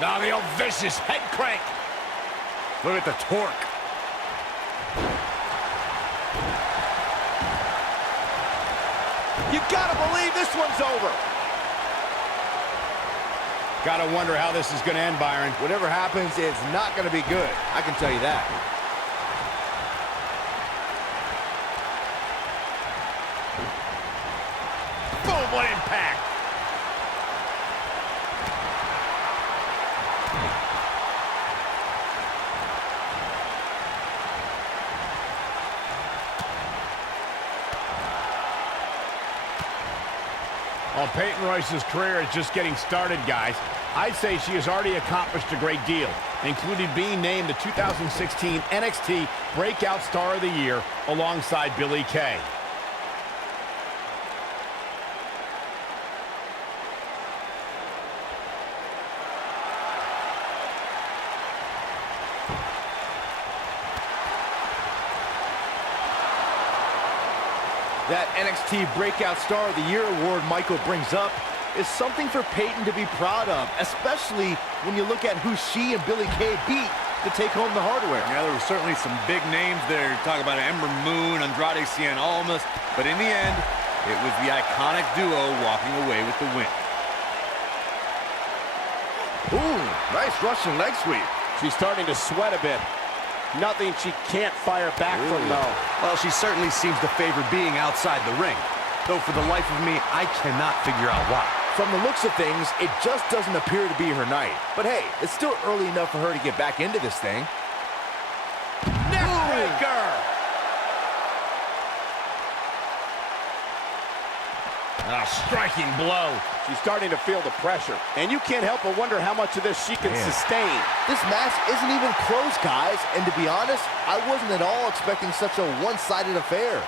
Now the old vicious head crank. Look at the torque. You gotta believe this one's over. Gotta wonder how this is gonna end, Byron. Whatever happens, it's not gonna be good. I can tell you that. Boom, what impact. Well, Peyton Royce's career is just getting started, guys. I'd say she has already accomplished a great deal, including being named the 2016 NXT Breakout Star of the Year alongside Billie Kay. That NXT Breakout Star of the Year award Michael brings up is something for Peyton to be proud of, especially when you look at who she and Billie Kay beat to take home the hardware. Yeah, there were certainly some big names there. Talk about Ember Moon, Andrade Cien Almas, but in the end, it was the iconic duo walking away with the win. Ooh, nice Russian leg sweep. She's starting to sweat a bit. Nothing she can't fire back from, though. Well, she certainly seems to favor being outside the ring. Though for the life of me, I cannot figure out why. From the looks of things, it just doesn't appear to be her night. But hey, it's still early enough for her to get back into this thing. Neckbreaker! A striking blow. She's starting to feel the pressure, and you can't help but wonder how much of this she can sustain. This match isn't even close, guys, and to be honest, I wasn't at all expecting such a one-sided affair.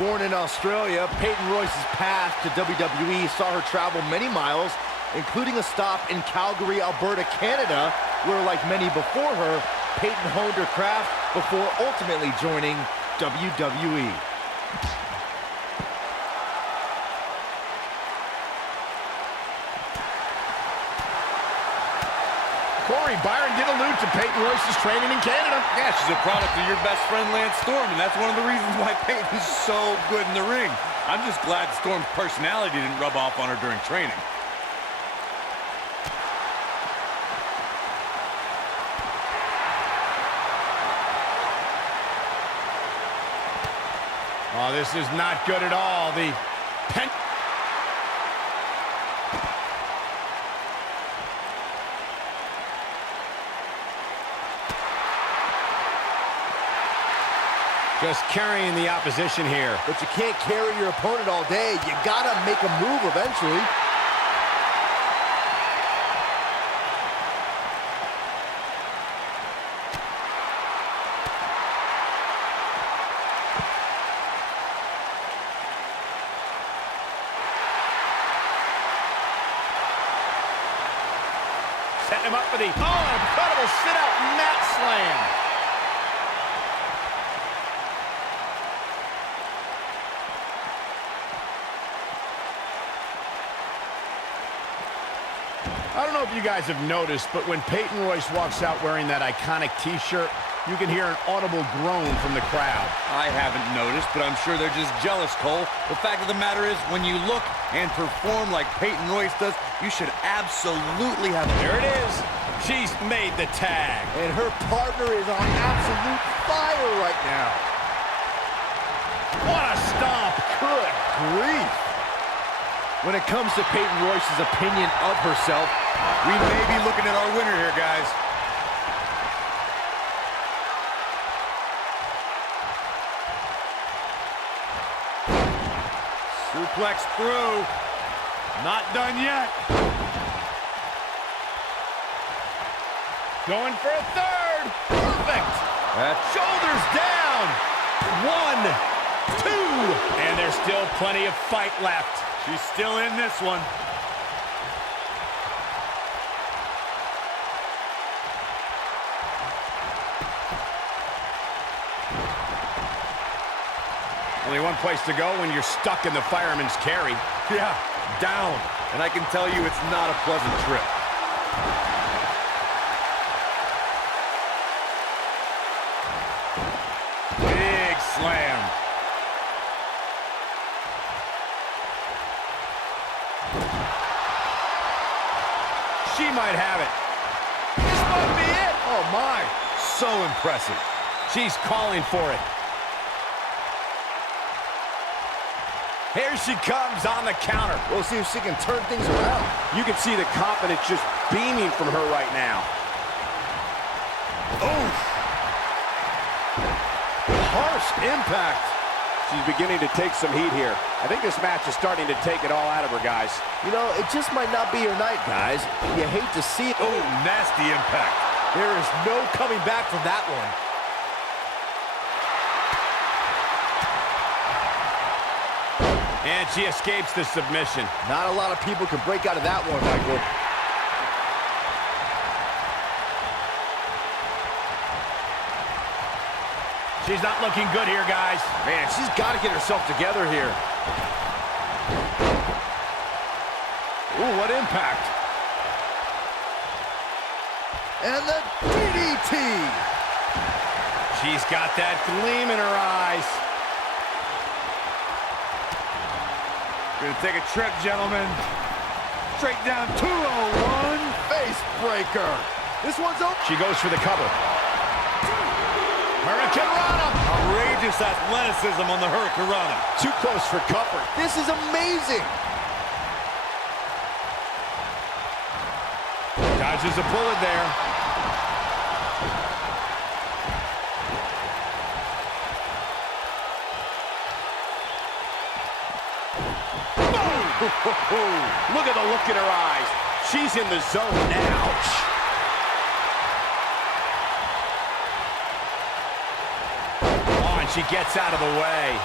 Born in Australia, Peyton Royce's path to WWE saw her travel many miles, including a stop in Calgary, Alberta, Canada, where, like many before her, Peyton honed her craft before ultimately joining WWE. Corey, Byron did allude to Peyton Royce's training in Canada. Yeah, she's a product of your best friend, Lance Storm, and that's one of the reasons why Peyton's so good in the ring. I'm just glad Storm's personality didn't rub off on her during training. Oh, this is not good at all. The pen... Just carrying the opposition here. But you can't carry your opponent all day. You gotta make a move eventually. Setting him up for the, incredible sit-out mat slam. I don't know if you guys have noticed, but when Peyton Royce walks out wearing that iconic T-shirt, you can hear an audible groan from the crowd. I haven't noticed, but I'm sure they're just jealous, Cole. The fact of the matter is, when you look and perform like Peyton Royce does, you should absolutely have a... There it is. She's made the tag. And her partner is on absolute fire right now. What a stomp. Good grief. When it comes to Peyton Royce's opinion of herself, we may be looking at our winner here, guys. Suplex through. Not done yet. Going for a third. Perfect. Shoulders down. 1, 2. And there's still plenty of fight left. She's still in this one. Only one place to go when you're stuck in the fireman's carry. Yeah, down. And I can tell you it's not a pleasant trip. slam. She might have it. This might be it. Oh, my. So impressive. She's calling for it. Here she comes on the counter. We'll see if she can turn things around. You can see the confidence just beaming from her right now. Oof. Harsh impact. She's beginning to take some heat here. I think this match is starting to take it all out of her, guys. You know, it just might not be your night, guys. You hate to see it. Oh, nasty impact. There is no coming back from that one. And she escapes the submission. Not a lot of people can break out of that one, Michael. She's not looking good here, guys. Man, she's got to get herself together here. Ooh, what impact. And the DDT. She's got that gleam in her eyes. Gonna take a trip, gentlemen. Straight down 201. Face breaker. This one's over. She goes for the cover. Hurricane Rana. Outrageous athleticism on the Hurricane Rana. Too close for comfort. This is amazing. Dodges a bullet there. Look at the look in her eyes. She's in the zone now. Oh, and she gets out of the way.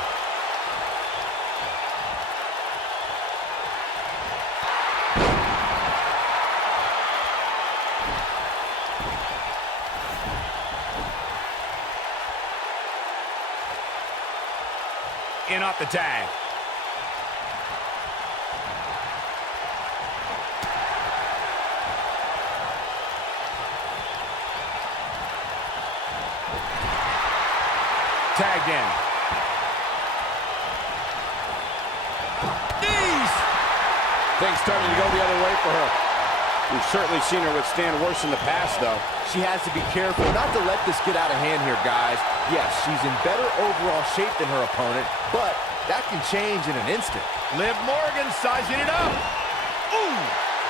In off the tag. Tagged in. Knees! Things starting to go the other way for her. We've certainly seen her withstand worse in the past, though. She has to be careful not to let this get out of hand here, guys. Yes, she's in better overall shape than her opponent, but that can change in an instant. Liv Morgan sizing it up. Ooh!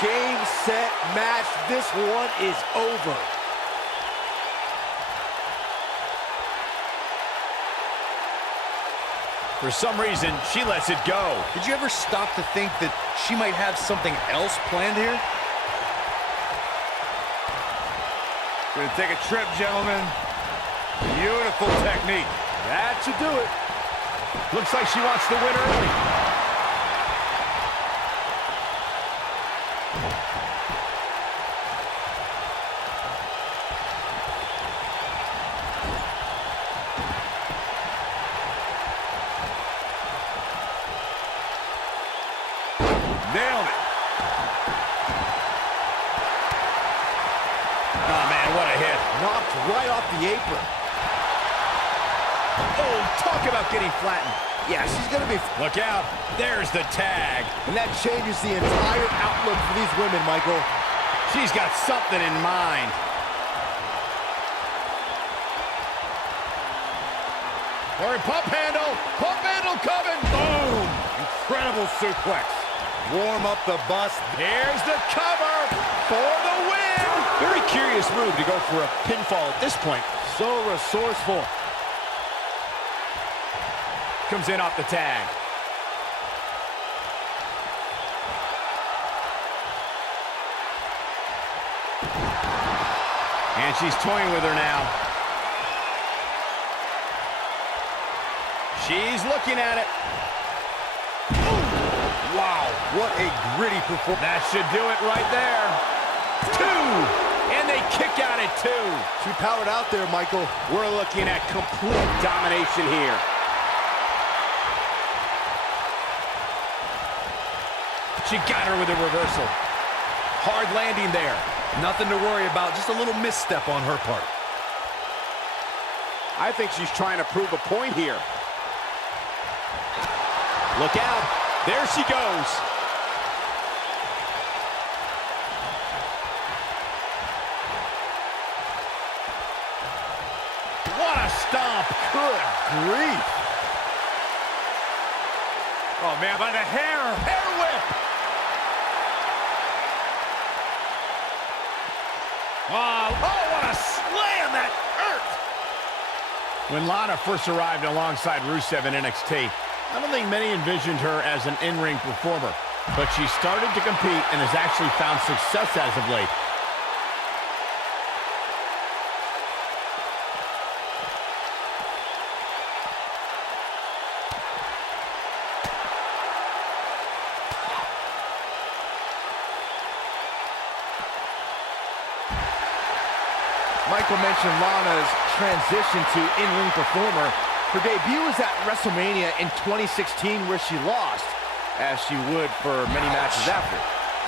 Game, set, match. This one is over. For some reason, she lets it go. Did you ever stop to think that she might have something else planned here? Gonna take a trip, gentlemen. Beautiful technique. That should do it. Looks like she wants the win early. Nailed it. Oh, man, what a hit. Knocked right off the apron. Oh, talk about getting flattened. Yeah, she's going to be... Look out. There's the tag. And that changes the entire outlook for these women, Michael. She's got something in mind. Hurry, pump handle coming. Boom. Incredible suplex. Warm up the bus. Here's the cover for the win. Very curious move to go for a pinfall at this point. So resourceful. Comes in off the tag. And she's toying with her now. She's looking at it. Ooh. Wow, what a gritty performance. That should do it right there. 2. And they kick out at 2. She powered out there, Michael. We're looking at complete domination here. She got her with a reversal. Hard landing there. Nothing to worry about, just a little misstep on her part. I think she's trying to prove a point here. Look out. There she goes. What a stomp. Good grief. Oh, man, by the hair. Hair whip. Oh, what a slam. That hurt. When Lana first arrived alongside Rusev in NXT, I don't think many envisioned her as an in-ring performer, but she started to compete and has actually found success as of late. Michael mentioned Lana's transition to in-ring performer. Her debut was at WrestleMania in 2016 where she lost, as she would for many matches after.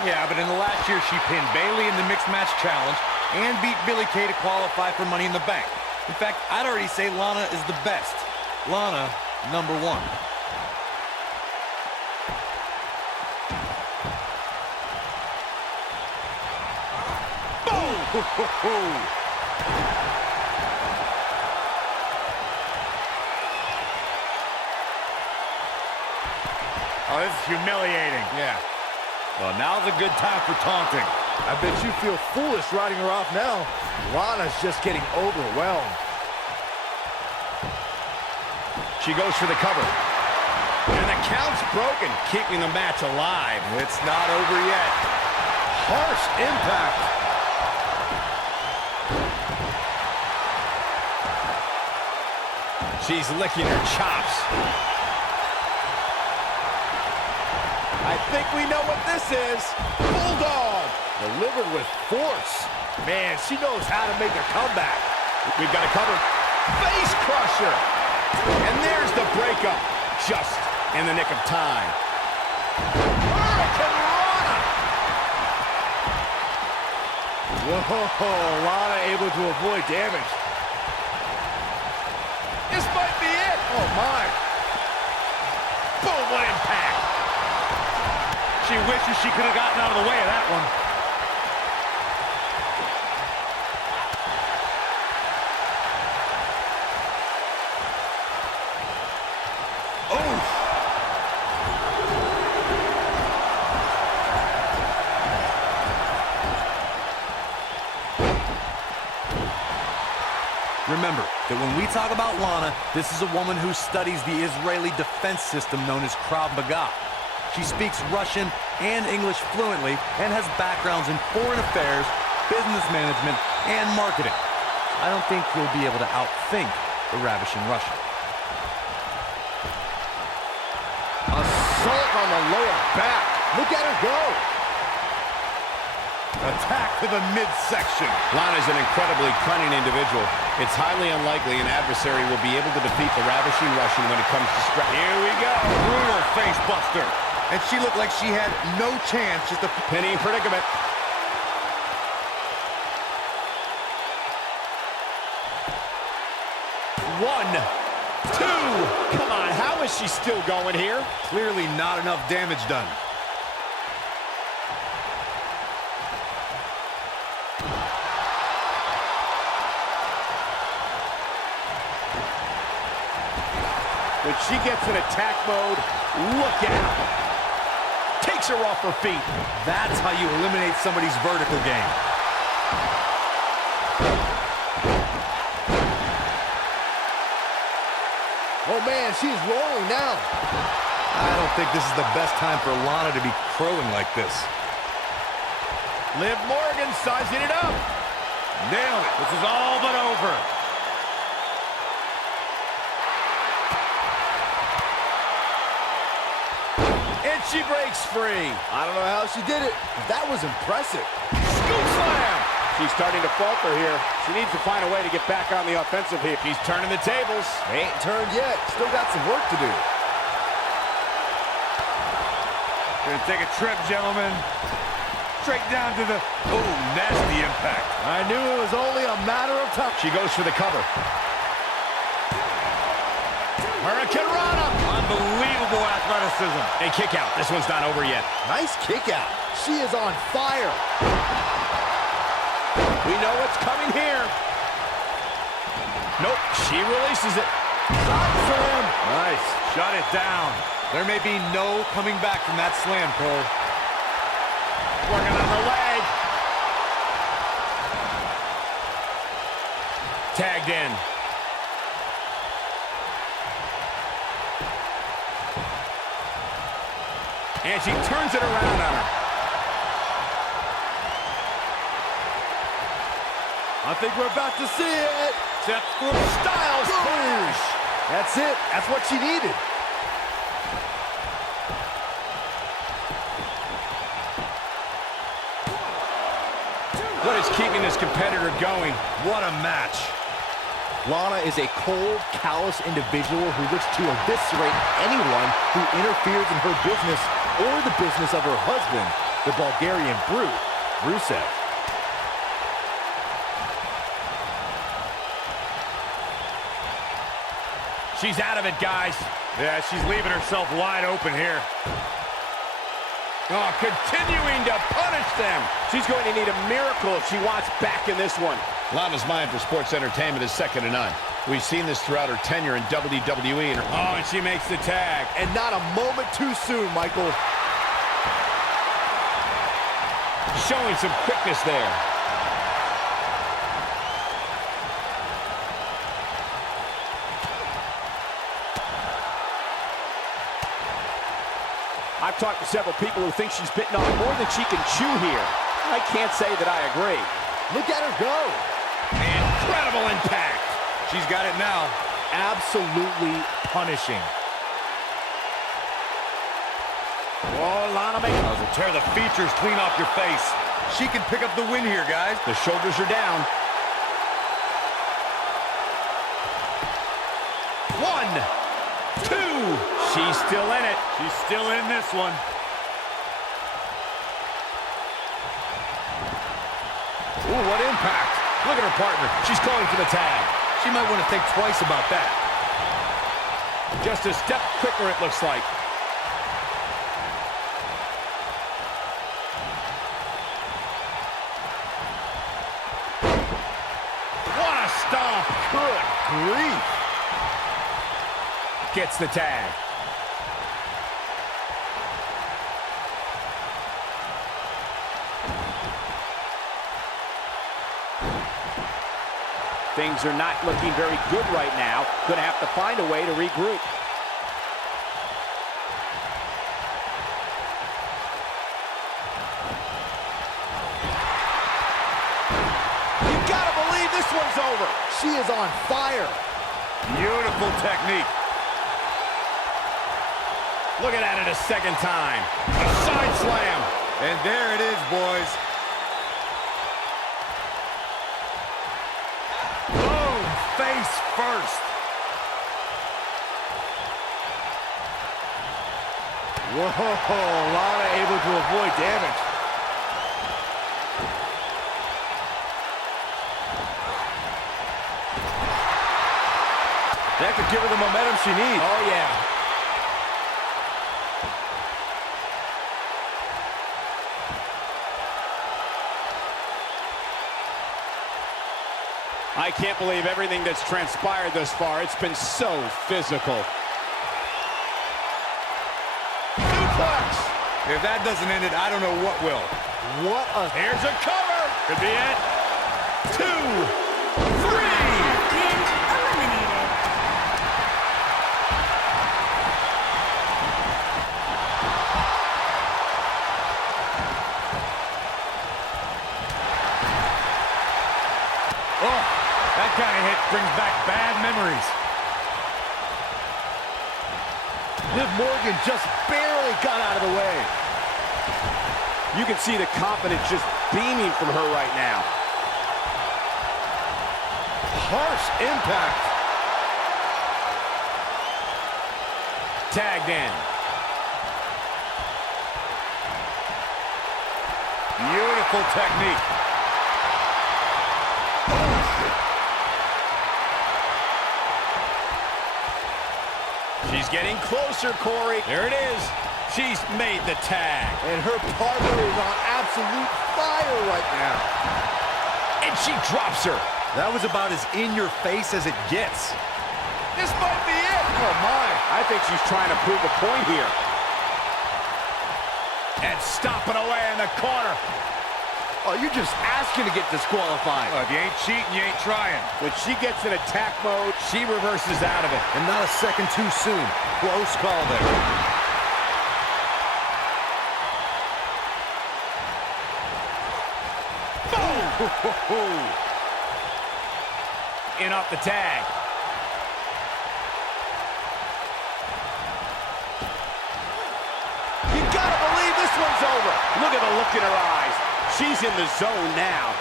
Yeah, but in the last year, she pinned Bayley in the Mixed Match Challenge and beat Billie Kay to qualify for Money in the Bank. In fact, I'd already say Lana is the best. Lana, number one. Boom! Oh, this is humiliating. Yeah. Well, now's a good time for taunting. I bet you feel foolish riding her off now. Lana's just getting overwhelmed. She goes for the cover. And the count's broken, keeping the match alive. It's not over yet. Harsh impact. She's licking her chops. I think we know what this is. Bulldog. Delivered with force. Man, she knows how to make a comeback. We've got a cover. Face crusher. And there's the breakup. Just in the nick of time. Hurricane Lana. Whoa, Lana able to avoid damage. This might be it. Oh, my. Boom, what impact. She wishes she could have gotten out of the way of that one. Remember that when we talk about Lana, this is a woman who studies the Israeli defense system known as Krav Maga. She speaks Russian and English fluently and has backgrounds in foreign affairs, business management, and marketing. I don't think you'll be able to outthink the ravishing Russian. Assault on the lower back. Look at her go. Attack to the midsection. Lana's an incredibly cunning individual. It's highly unlikely an adversary will be able to defeat the ravishing Russian when it comes to strength. Here we go. Brutal face buster. And she looked like she had no chance, just a Pinning predicament. One, two. Come on, how is she still going here? clearly not enough damage done. When she gets in attack mode, look out. Takes her off her feet. That's how you eliminate somebody's vertical game. Oh, man, she's rolling now. I don't think this is the best time for Lana to be crowing like this. Liv Morgan sizing it up. Nailed it. This is all but over. And she breaks free. I don't know how she did it, but that was impressive. Scoop slam. She's starting to falter here. She needs to find a way to get back on the offensive here. She's turning the tables. They ain't turned yet. Still got some work to do. Gonna take a trip, gentlemen. Straight down to the... Oh, nasty impact. I knew it was only a matter of time. She goes for the cover. Hurricane Rana. Unbelievable athleticism. A kick out. This one's not over yet. Nice kick out. She is on fire. We know what's coming here. Nope, she releases it. Slam. Nice. Shut it down. There may be no coming back from that slam, Cole. Working on the leg. Tagged in. And she turns it around on her. I think we're about to see it. Step for Styles Clash. That's it. That's what she needed. What is keeping this competitor going? What a match. Lana is a cold, callous individual who looks to eviscerate anyone who interferes in her business or the business of her husband, the Bulgarian brute, Rusev. She's out of it, guys. Yeah, she's leaving herself wide open here. Oh, continuing to punish them. She's going to need a miracle if she wants back in this one. Lana's mind for sports entertainment is second to none. We've seen this throughout her tenure in WWE. Oh, and she makes the tag. And not a moment too soon, Michael. Showing some quickness there. I've talked to several people who think she's bitten off more than she can chew here. I can't say that I agree. Look at her go. Incredible impact. She's got it now. Absolutely punishing. Oh, Lana makes Will tear the features clean off your face. She can pick up the win here, guys. the shoulders are down. 1, 2. She's still in it. She's still in this one. Ooh, what impact. Look at her partner. She's calling for the tag. She might want to think twice about that. Just a step quicker, it looks like. What a stomp. Good grief. Gets the tag. Things are not looking very good right now. Going to have to find a way to regroup. You gotta believe this one's over. She is on fire. Beautiful technique. Looking at it a second time. A side slam. And there it is, boys. Boom! Face first. Whoa, Lana able to avoid damage. That could give her the momentum she needs. Oh, yeah. I can't believe everything that's transpired thus far. It's been so physical. Suplex. If that doesn't end it, I don't know what will. What a... Here's a cover. Could be it. 2, 3. Been eliminated. Oh, that kind of hit brings back bad memories. Liv Morgan just barely got out of the way. You can see the confidence just beaming from her right now. Harsh impact. Tagged in. Beautiful technique. She's getting closer, Corey. There it is. She's made the tag. And her partner is on absolute fire right now. And she drops her. That was about as in-your-face as it gets. This might be it. Oh, my. I think she's trying to prove a point here. And stomping away in the corner. Oh, you're just asking to get disqualified. Well, if you ain't cheating, you ain't trying. When she gets in attack mode, She reverses out of it. And not a second too soon. Close call there. Boom! In off the tag. you gotta believe this one's over. Look at the look in her eyes. She's in the zone now.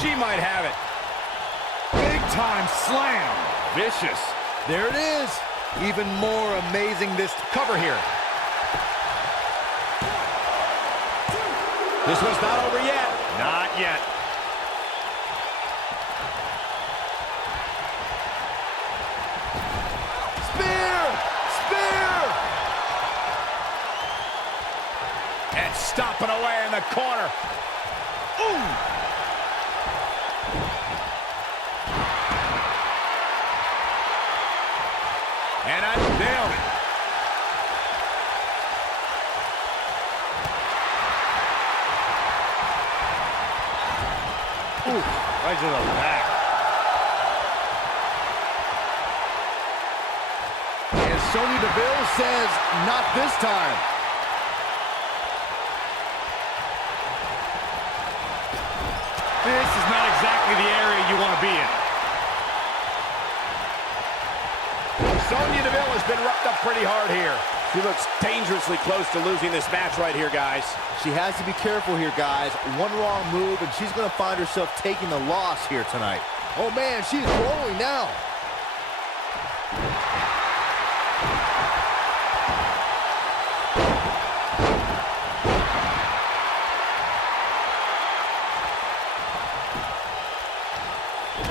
She might have it. Big time slam. Vicious. There it is. Even more amazing this Cover here. This one's not over yet. Not yet. Spear! Spear! And stomping away in the corner. Ooh! And I nailed it. Ooh, right to the back. And Sonya Deville says, not this time. This is not exactly the area you want to be in. Sonya Deville has been roughed up pretty hard here. She looks dangerously close to losing this match right here, guys. She has to be careful here, guys. One wrong move, and she's going to find herself taking the loss here tonight. Oh, man, she's rolling now.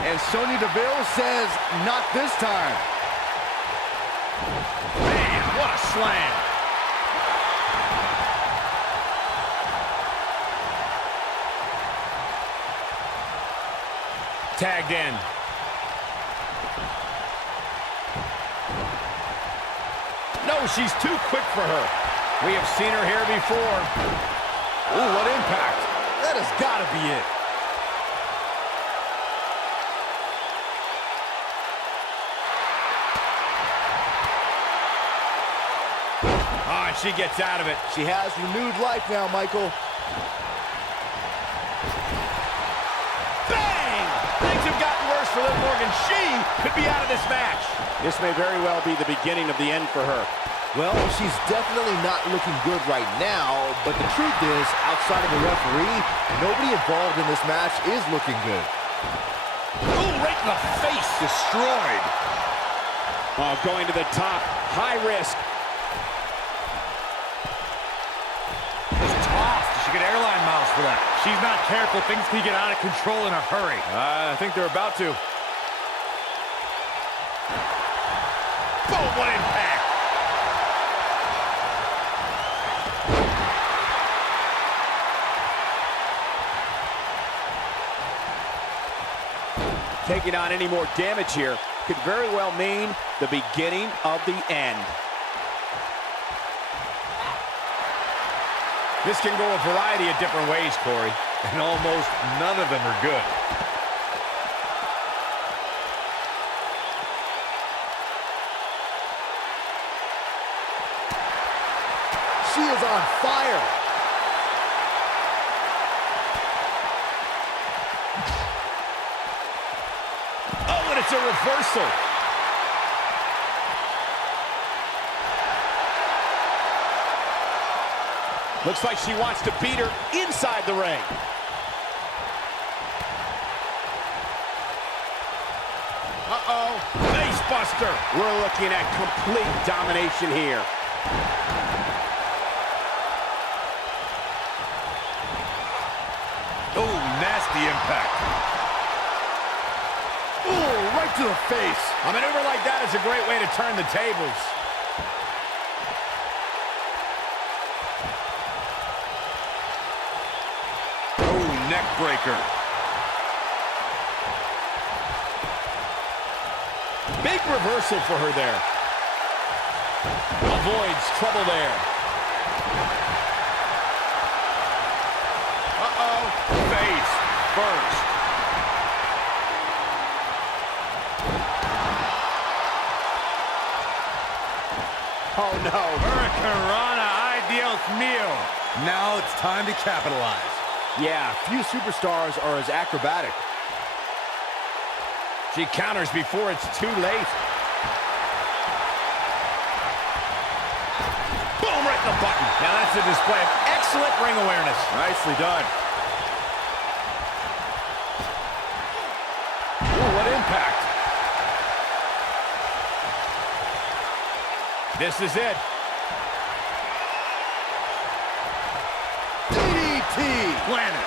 And Sonya Deville says, not this time. Man, what a slam. Tagged in. No, she's too quick for her. We have seen her here before. Ooh, what impact. That has got to be it. Oh, and she gets out of it. She has renewed life now, Michael. Bang! Things have gotten worse for Liv Morgan. She could be out of this match. This may very well be the beginning of the end for her. Well, she's definitely not looking good right now, but the truth is, outside of the referee, nobody involved in this match is looking good. Ooh, right in the face. destroyed. Oh, going to the top. High risk. Just tossed. She get airline miles for that. She's not careful. Things can get out of control in a hurry. I think they're about to. Boom, what impact. Taking on any more damage here could very well mean the beginning of the end. This can go a variety of different ways, Corey. And almost none of them are good. She is on fire. Oh, and it's a reversal. Looks like she wants to beat her inside the ring. Uh-oh. Face buster. We're looking at complete domination here. Oh, nasty impact. Ooh, right to the face. A maneuver like that is a great way to turn the tables. Oh, neck breaker. Big reversal for her there. Avoids trouble there. Uh-oh. Face first. Oh, no. Hurricanrana, ay Dios mío. Now it's time to capitalize. Yeah, few superstars are as acrobatic. She counters before it's too late. Boom, right in the button. Now that's a display of excellent ring awareness. Nicely done. Ooh, what impact. This is it. DDT. Lana.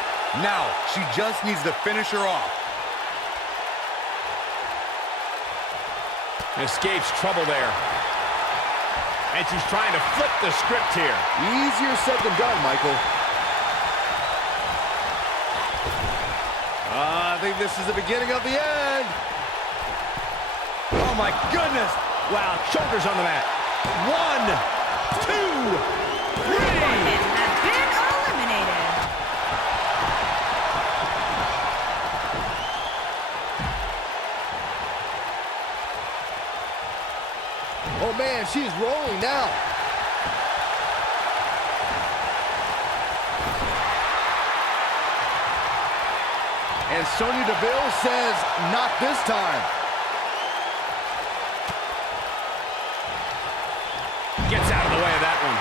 Now, she just needs to finish her off. Escapes trouble there. And she's trying to flip the script here. Easier said than done, Michael. I think this is the beginning of the end. Oh, my goodness. Wow, shoulders on the mat. 1, 2, 3. Opponent has been eliminated. Oh, man, she's rolling now. And Sonya Deville says, not this time. Gets out of the way of that one.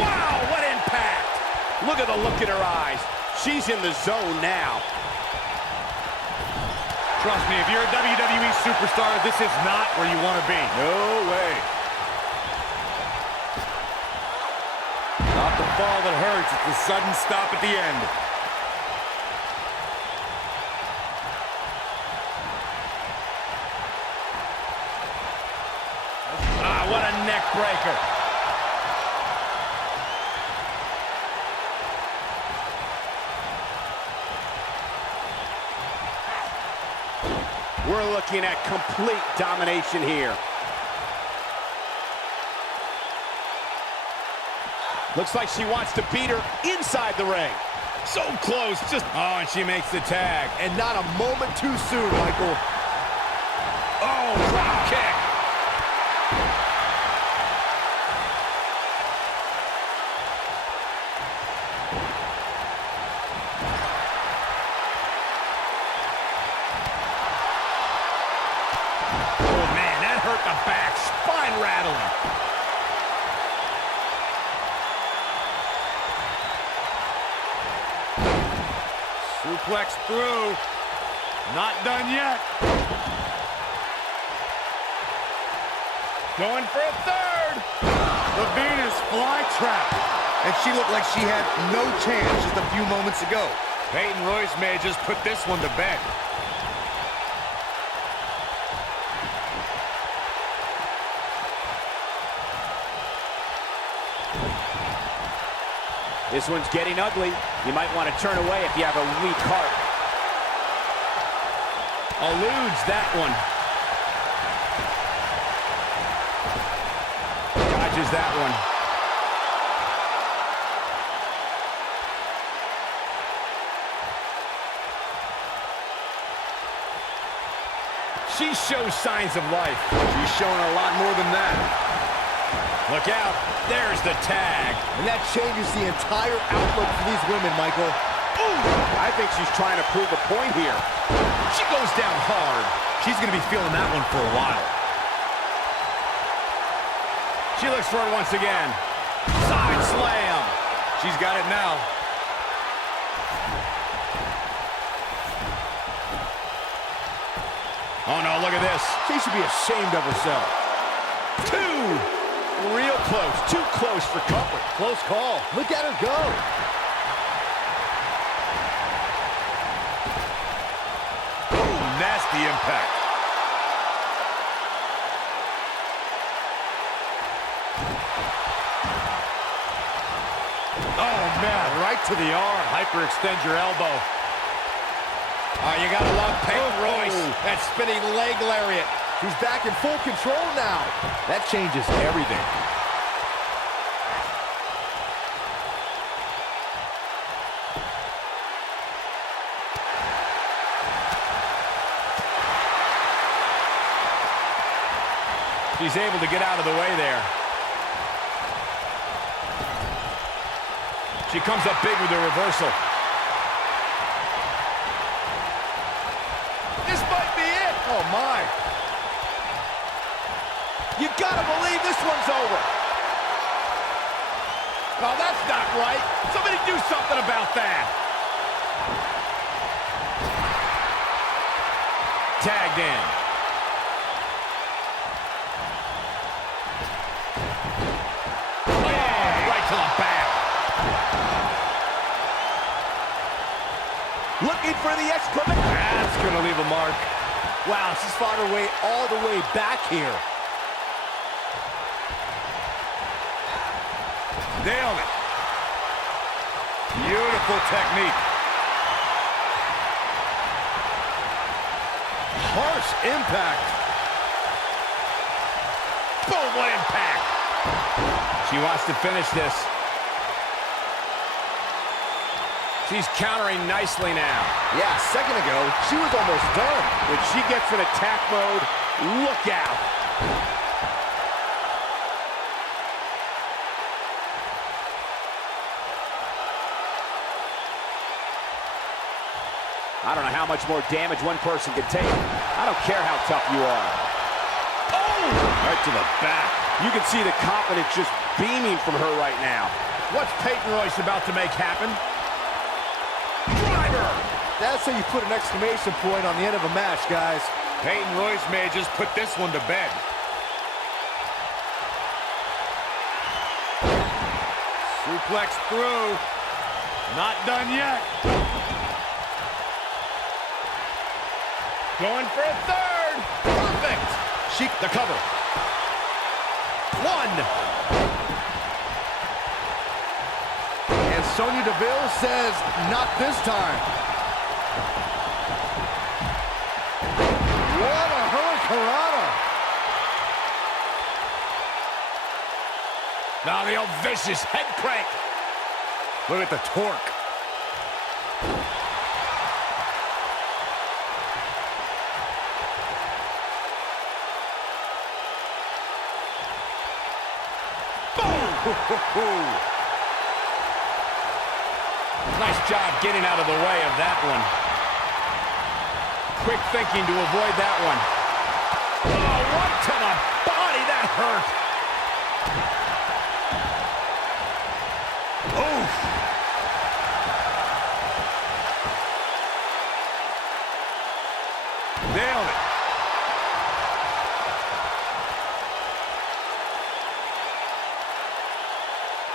Wow, what impact! Look at the look in her eyes. She's in the zone now. Trust me, if you're a WWE superstar, this is not where you want to be. No way. Not the fall that hurts, it's the sudden stop at the end. Ah, what a neck breaker. We're looking at complete domination here. Looks like she wants to beat her inside the ring. So close, just... Oh, and she makes the tag. And not a moment too soon, Michael. Oh, drop kick. Oh, man, that hurt the back. Spine rattling. Suplex through. Not done yet. Going for a third. The Venus flytrap. And she looked like she had no chance just a few moments ago. Peyton Royce may have just put this one to bed. This one's getting ugly. You might want to turn away if you have a weak heart. Eludes that one. Dodges that one. She shows signs of life. She's showing a lot more than that. Look out. There's the tag. And that changes the entire outlook for these women, Michael. Ooh, I think she's trying to prove a point here. She goes down hard. She's going to be feeling that one for a while. She looks for it once again. Side slam. She's got it now. Oh, no, look at this. She should be ashamed of herself. 2. Real close. Too close for comfort. Close call. Look at her go. Ooh, nasty impact. Oh, man, right to the arm. Hyperextend your elbow. Oh, you gotta love Peyton Royce. That spinning leg lariat. She's back in full control now. That changes everything. She's able to get out of the way there. She comes up big with the reversal. This might be it. Oh, my. You gotta believe this one's over. No, that's not right. Somebody do something about that. Tagged in. Oh, right to the back. Looking for the exclamation. That's gonna leave a mark. Wow, she's fought her way all the way back here. Nailed it. Beautiful technique. Harsh impact. Boom, what impact. She wants to finish this. She's countering nicely now. Yeah, a second ago, she was almost done. When she gets in attack mode, look out. I don't know how much more damage one person can take. I don't care how tough you are. Oh! Right to the back. You can see the confidence just beaming from her right now. What's Peyton Royce about to make happen? Driver! That's how you put an exclamation point on the end of a match, guys. Peyton Royce may just put this one to bed. Suplex through. Not done yet. Going for a third. Perfect. Sheik the cover. 1. And Sonya Deville says, not this time. What a hurricanrana. Now the old vicious head crank. Look at the torque. Nice job getting out of the way of that one. Quick thinking to avoid that one. Oh, what to the body, that hurt. Oof. Nailed it.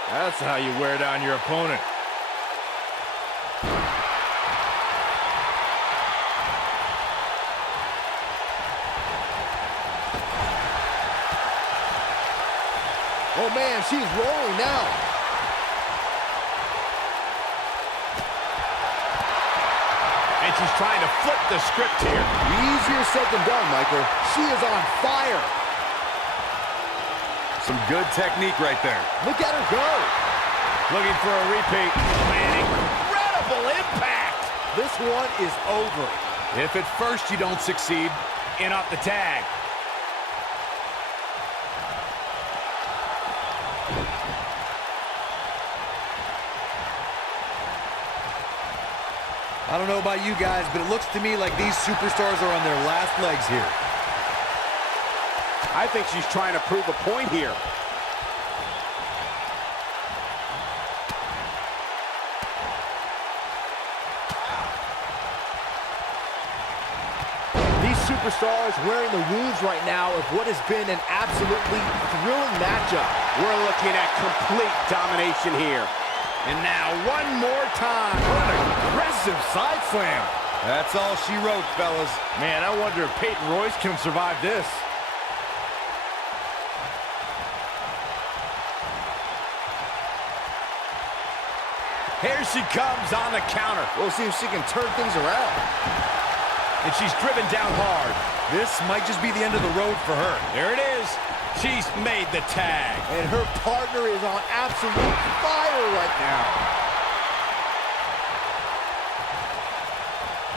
That's how you wear down your opponent. Oh, man, she's rolling now. And she's trying to flip the script here. Easier said than done, Michael. She is on fire. Some good technique right there. Look at her go. Looking for a repeat. Oh, man, incredible impact. This one is over. If at first you don't succeed, in off the tag. I don't know about you guys, but it looks to me like these superstars are on their last legs here. I think she's trying to prove a point here. These superstars wearing the wounds right now of what has been an absolutely thrilling matchup. We're looking at complete domination here. And now one more time. What an aggressive side slam. That's all she wrote, fellas. Man, I wonder if Peyton Royce can survive this. Here she comes on the counter. We'll see if she can turn things around. And she's driven down hard. This might just be the end of the road for her. There it is. She's made the tag. And her partner is on absolute fire right now.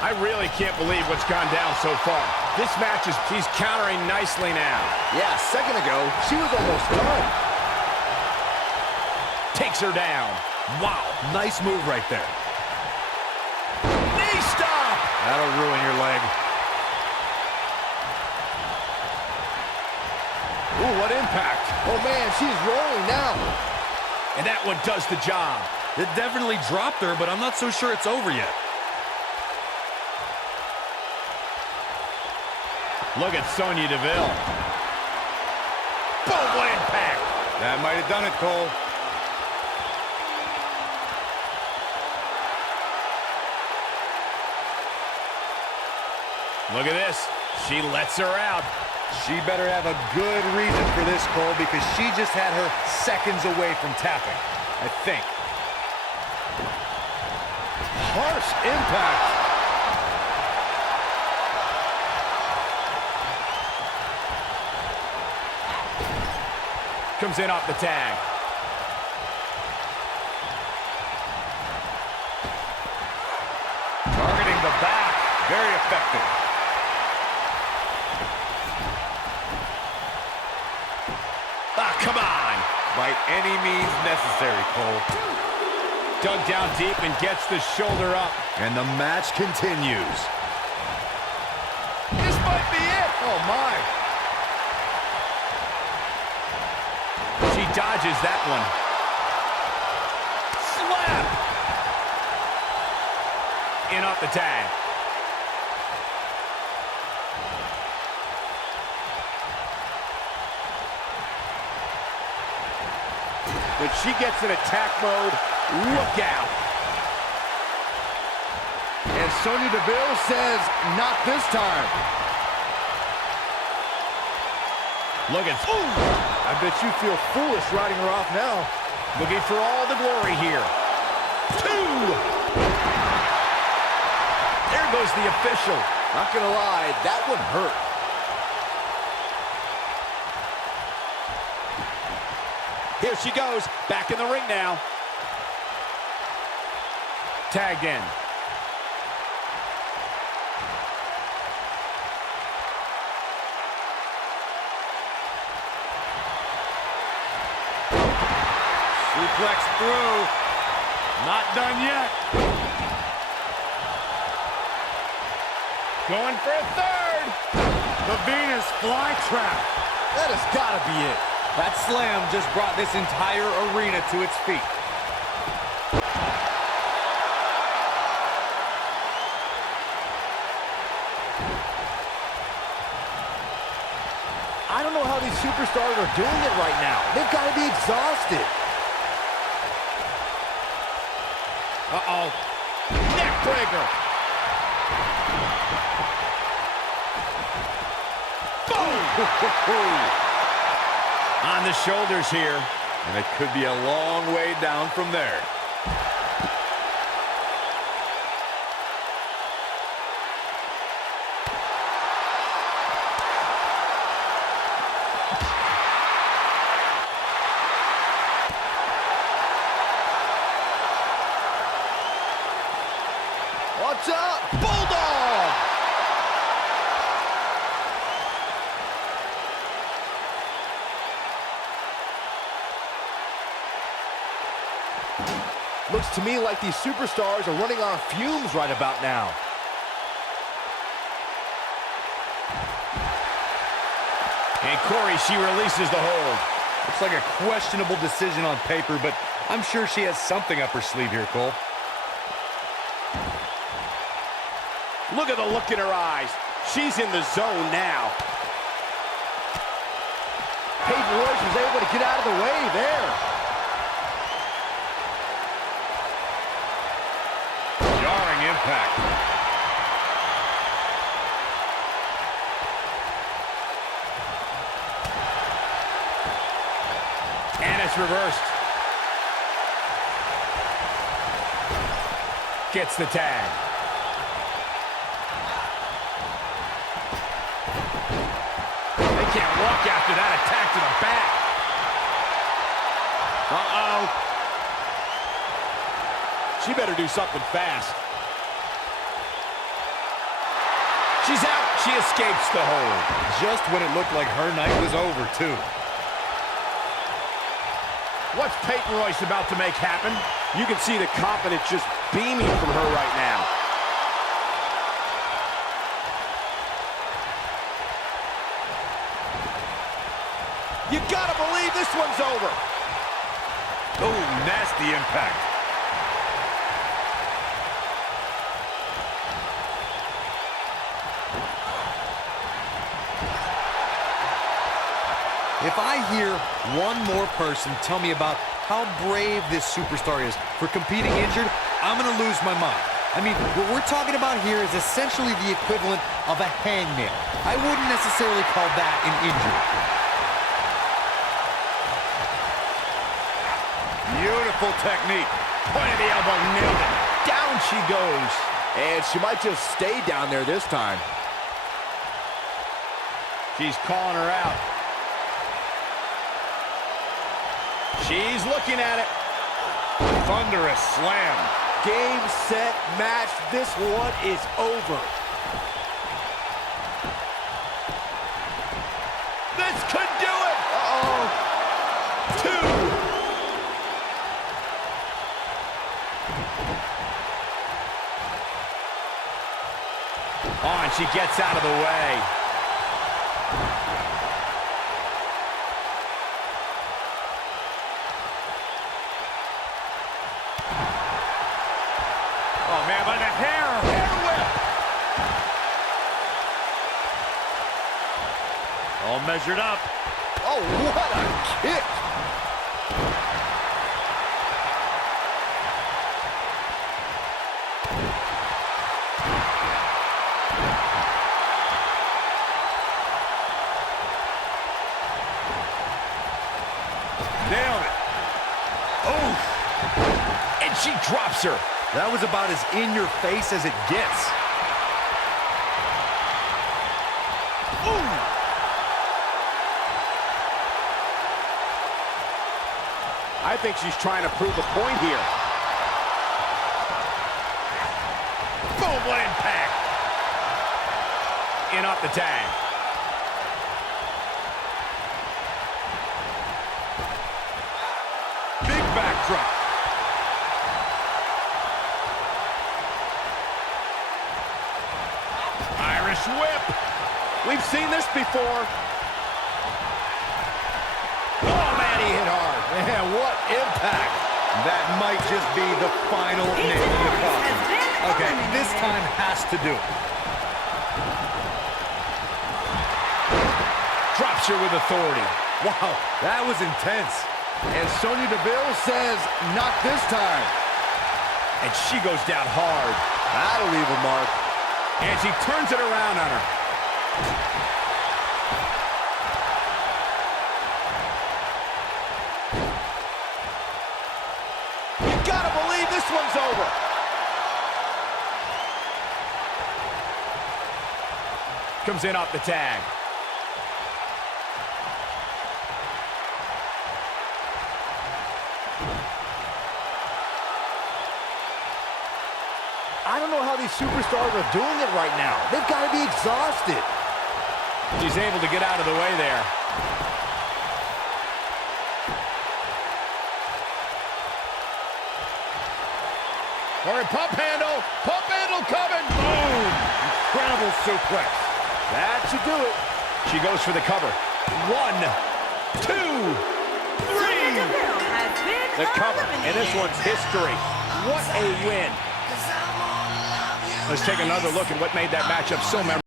I really can't believe what's gone down so far. This match is, she's countering nicely now. Yeah, a second ago, she was almost done. Takes her down. Wow, nice move right there. Knee stop! That'll ruin your leg. Ooh, what impact. Oh, man, she's rolling now. And that one does the job. It definitely dropped her, but I'm not so sure it's over yet. Look at Sonya Deville. Boom, what impact. That might have done it, Cole. Look at this. She lets her out. She better have a good reason for this, Cole, because she just had her seconds away from tapping, I think. Harsh impact. Comes in off the tag. Targeting the back. Very effective. Come on. By any means necessary, Cole. Dug down deep and gets the shoulder up. And the match continues. This might be it. Oh, my. She dodges that one. Slap. In off the tag. When she gets in attack mode, look out. And Sonya Deville says, not this time. Look at... Ooh! I bet you feel foolish riding her off now. Looking for all the glory here. 2! There goes the official. Not gonna lie, that one hurt. Here she goes, back in the ring now. Tagged in. Suplex through. Not done yet. Going for a third. The Venus flytrap. That has gotta be it. That slam just brought this entire arena to its feet. I don't know how these superstars are doing it right now. They've got to be exhausted. Uh-oh. Neck breaker. Boom! On the shoulders here. And it could be a long way down from there. Watch out! Bulldog! Looks to me like these superstars are running on fumes right about now. And Corey, she releases the hold. Looks like a questionable decision on paper, but I'm sure she has something up her sleeve here, Cole. Look at the look in her eyes. she's in the zone now. Peyton Royce was able to get out of the way there. Jarring impact. And it's reversed. Gets the tag. They can't walk after that attack to the back. Uh-oh. She better do something fast. She's out. She escapes the hold. Just when it looked like her night was over, too. What's Peyton Royce about to make happen? You can see the confidence just beaming from her right now. You gotta believe this one's over. Oh, nasty impact. If I hear one more person tell me about how brave this superstar is for competing injured, I'm going to lose my mind. I mean, what we're talking about here is essentially the equivalent of a hangnail. I wouldn't necessarily call that an injury. Beautiful technique. Point of the elbow, nailed it. Down she goes. And she might just stay down there this time. She's calling her out. She's looking at it. Thunderous slam. Game, set, match. This one is over. This could do it. Uh-oh. 2. Oh, and she gets out of the way. Oh, man, by the hair whip. All measured up. Oh, what a kick. Nailed it. Oh, and she drops her. That was about as in your face as it gets. Ooh. I think she's trying to prove a point here. Boom, what impact. In off the tag. Big backdrop. Irish whip. We've seen this before. Oh, man, he hit hard. Man, what impact. That might just be the final nail in the coffin. Okay, this time has to do it. Drops her with authority. Wow, that was intense. And Sonya Deville says, not this time. And she goes down hard. That'll leave a mark. And she turns it around on her. You gotta believe this one's over. Comes in off the tag. I don't know how these superstars are doing it right now. They've got to be exhausted. She's able to get out of the way there. Or a pump handle coming. Boom! Incredible suplex. That should do it. She goes for the cover. 1, 2, 3. Deville has been The cover, and this eliminated. one's history. What a win. Let's take another look at what made that matchup so memorable.